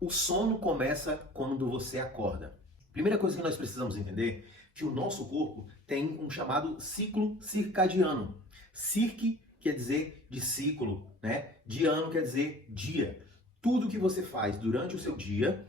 O sono começa quando você acorda. Primeira coisa que nós precisamos entender é que o nosso corpo tem um chamado ciclo circadiano. Cirque quer dizer de ciclo, né? Diano quer dizer dia. Tudo que você faz durante o seu dia,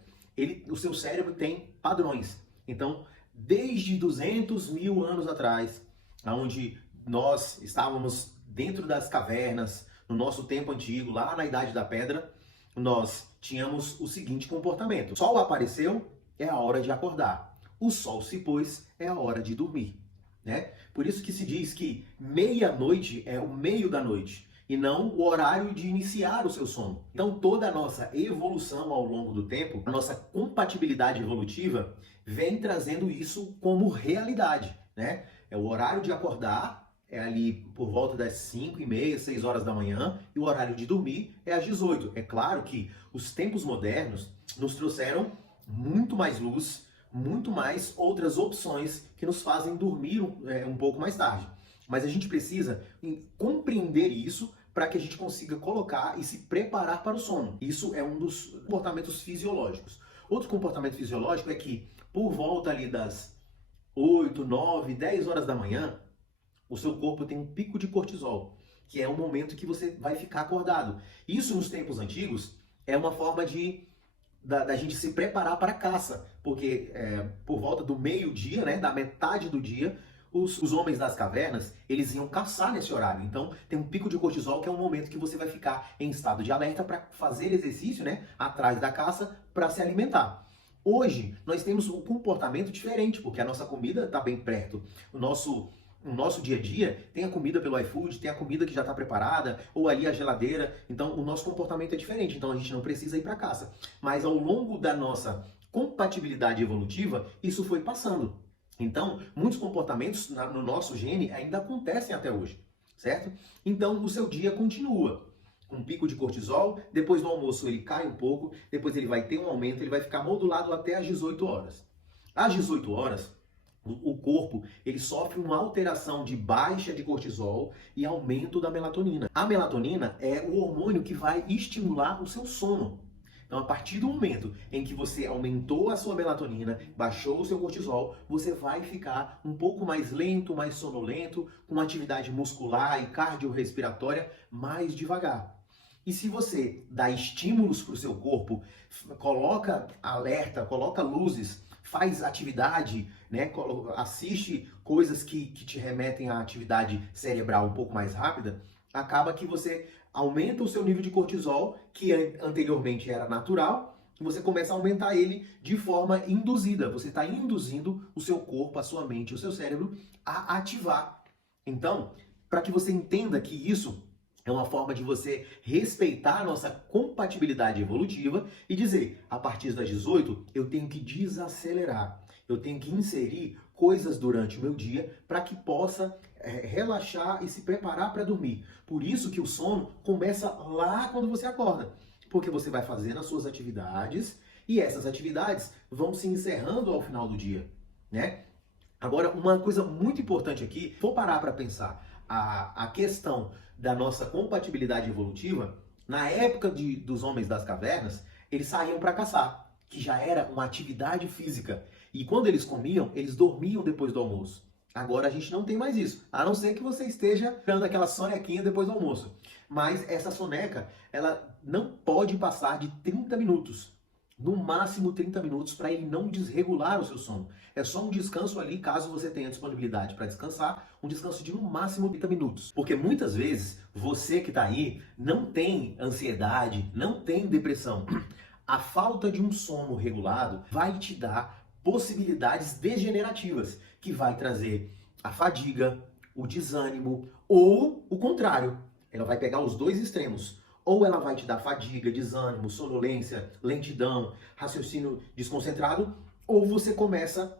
o seu cérebro tem padrões. Então, desde 200 mil anos atrás, onde nós estávamos dentro das cavernas, no nosso tempo antigo, lá na Idade da Pedra, nós tínhamos o seguinte comportamento: o sol apareceu, é a hora de acordar. O sol se pôs, é a hora de dormir, né? Por isso que se diz que meia-noite é o meio da noite e não o horário de iniciar o seu sono. Então toda a nossa evolução ao longo do tempo, a nossa compatibilidade evolutiva vem trazendo isso como realidade, né? É o horário de acordar, é ali por volta das 5h30, 6 horas da manhã, e o horário de dormir é às 18. É claro que os tempos modernos nos trouxeram muito mais luz, muito mais outras opções que nos fazem dormir um pouco mais tarde. Mas a gente precisa compreender isso para que a gente consiga colocar e se preparar para o sono. Isso é um dos comportamentos fisiológicos. Outro comportamento fisiológico é que por volta ali das 8, 9, 10 horas da manhã, o seu corpo tem um pico de cortisol, que é o momento que você vai ficar acordado. Isso nos tempos antigos é uma forma da gente se preparar para a caça, porque por volta do meio-dia, né, da metade do dia, os homens das cavernas, eles iam caçar nesse horário. Então, tem um pico de cortisol que é um momento que você vai ficar em estado de alerta para fazer exercício, né, atrás da caça, para se alimentar. Hoje, nós temos um comportamento diferente, porque a nossa comida está bem perto. O nosso dia a dia tem a comida pelo iFood, tem a comida que já está preparada, ou ali a geladeira. Então, o nosso comportamento é diferente. Então, a gente não precisa ir para caça. Mas ao longo da nossa compatibilidade evolutiva, isso foi passando. Então, muitos comportamentos no nosso gene ainda acontecem até hoje, certo? Então, o seu dia continua com um pico de cortisol, depois do almoço ele cai um pouco, depois ele vai ter um aumento, ele vai ficar modulado até às 18 horas. Às 18 horas, o corpo ele sofre uma alteração de baixa de cortisol e aumento da melatonina. A melatonina é o hormônio que vai estimular o seu sono. Então, a partir do momento em que você aumentou a sua melatonina, baixou o seu cortisol, você vai ficar um pouco mais lento, mais sonolento, com uma atividade muscular e cardiorrespiratória mais devagar. E se você dá estímulos para o seu corpo, coloca alerta, coloca luzes, faz atividade, né, assiste coisas que te remetem à atividade cerebral um pouco mais rápida, acaba que você aumenta o seu nível de cortisol, que anteriormente era natural, e você começa a aumentar ele de forma induzida. Você está induzindo o seu corpo, a sua mente, o seu cérebro a ativar. Então, para que você entenda que isso é uma forma de você respeitar a nossa compatibilidade evolutiva e dizer, a partir das 18, eu tenho que desacelerar. Eu tenho que inserir coisas durante o meu dia para que possa relaxar e se preparar para dormir. Por isso que o sono começa lá quando você acorda. Porque você vai fazendo as suas atividades e essas atividades vão se encerrando ao final do dia, né? Agora, uma coisa muito importante aqui, vou parar para pensar, a questão da nossa compatibilidade evolutiva, na época dos homens das cavernas, eles saíam para caçar, que já era uma atividade física. E quando eles comiam, eles dormiam depois do almoço. Agora a gente não tem mais isso, a não ser que você esteja dando aquela sonequinha depois do almoço. Mas essa soneca, ela não pode passar de 30 minutos. No máximo 30 minutos para ele não desregular o seu sono. É só um descanso ali, caso você tenha disponibilidade para descansar, um descanso de no máximo 30 minutos. Porque muitas vezes você que está aí não tem ansiedade, não tem depressão. A falta de um sono regulado vai te dar possibilidades degenerativas, que vai trazer a fadiga, o desânimo ou o contrário. Ela vai pegar os dois extremos. Ou ela vai te dar fadiga, desânimo, sonolência, lentidão, raciocínio desconcentrado, ou você começa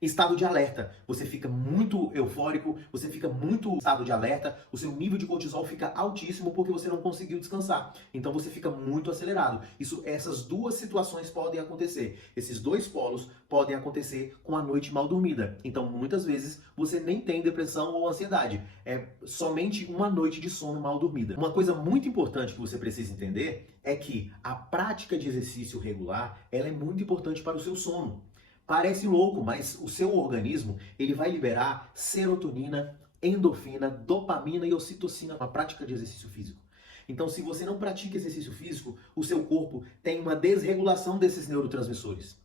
Estado de alerta. Você fica muito eufórico, você fica muito em estado de alerta, o seu nível de cortisol fica altíssimo porque você não conseguiu descansar. Então você fica muito acelerado. Essas duas situações podem acontecer. Esses dois polos podem acontecer com a noite mal dormida. Então muitas vezes você nem tem depressão ou ansiedade. É somente uma noite de sono mal dormida. Uma coisa muito importante que você precisa entender é que a prática de exercício regular, ela é muito importante para o seu sono. Parece louco, mas o seu organismo ele vai liberar serotonina, endorfina, dopamina e ocitocina na prática de exercício físico. Então, se você não pratica exercício físico, o seu corpo tem uma desregulação desses neurotransmissores.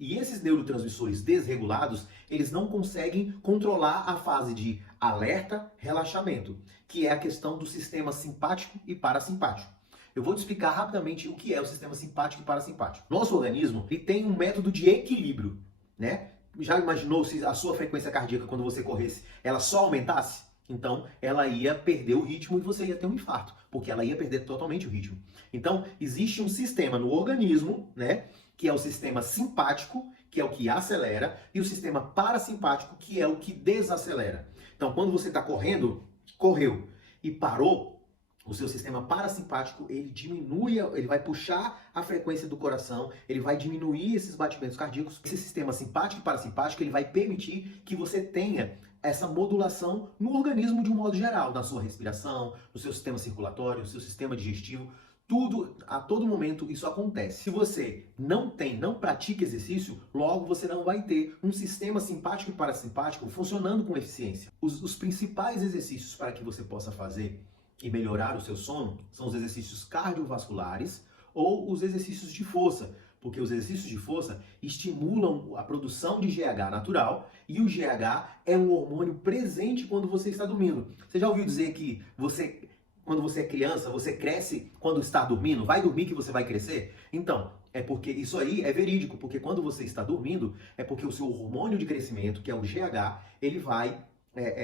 E esses neurotransmissores desregulados, eles não conseguem controlar a fase de alerta, relaxamento, que é a questão do sistema simpático e parasimpático. Eu vou te explicar rapidamente o que é o sistema simpático e parasimpático. Nosso organismo ele tem um método de equilíbrio, né? Já imaginou se a sua frequência cardíaca quando você corresse, ela só aumentasse? Então, ela ia perder o ritmo e você ia ter um infarto, porque ela ia perder totalmente o ritmo. Então, existe um sistema no organismo, né, que é o sistema simpático, que é o que acelera, e o sistema parasimpático, que é o que desacelera. Então, quando você está correndo, correu e parou, o seu sistema parasimpático, ele diminui, ele vai puxar a frequência do coração, ele vai diminuir esses batimentos cardíacos. Esse sistema simpático e parasimpático, ele vai permitir que você tenha essa modulação no organismo de um modo geral, na sua respiração, no seu sistema circulatório, no seu sistema digestivo. Tudo, a todo momento, isso acontece. Se você não pratica exercício, logo você não vai ter um sistema simpático e parasimpático funcionando com eficiência. Os principais exercícios para que você possa fazer e melhorar o seu sono são os exercícios cardiovasculares ou os exercícios de força, porque os exercícios de força estimulam a produção de GH natural e o GH é um hormônio presente quando você está dormindo. Você já ouviu dizer que quando você é criança, você cresce quando está dormindo? Vai dormir que você vai crescer? Então, é porque isso aí é verídico, porque quando você está dormindo, é porque o seu hormônio de crescimento, que é o GH, ele vai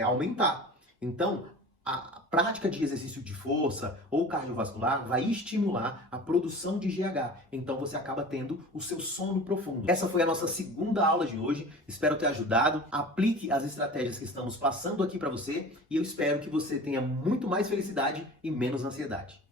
aumentar. Então, a prática de exercício de força ou cardiovascular vai estimular a produção de GH. Então você acaba tendo o seu sono profundo. Essa foi a nossa segunda aula de hoje. Espero ter ajudado. Aplique as estratégias que estamos passando aqui para você e eu espero que você tenha muito mais felicidade e menos ansiedade.